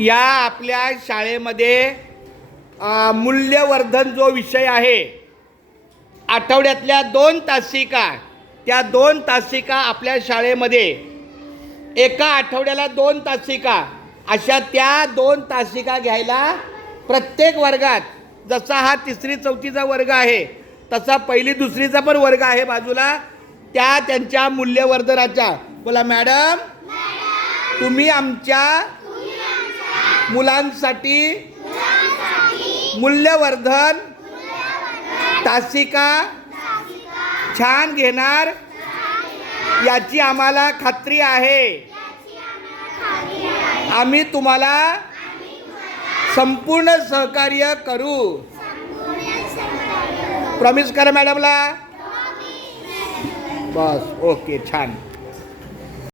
या आपल्या शाळेमध्ये मूल्यवर्धन जो विषय आहे, आठवड्यातल्या 2 तासिका, त्या 2 तासिका आपल्या शाळेमध्ये एका आठवड्याला 2 तासिका, अशा त्या 2 तासिका घ्यायला प्रत्येक वर्गात, जसा हा 3री 4थीचा वर्ग आहे तसा 1ली 2रीचा पण वर्ग आहे बाजूला, त्या त्यांच्या मूल्यवर्धनाच्या. बोला मॅडम, तुम्ही आमच्या मुलांसाठी मूल्यवर्धन तासिका छान घेणार याची आम्हाला खात्री आहे. आम्ही तुम्हाला संपूर्ण सहकार्य करू. प्रॉमिस करा मॅडमला. बस, ओके, छान.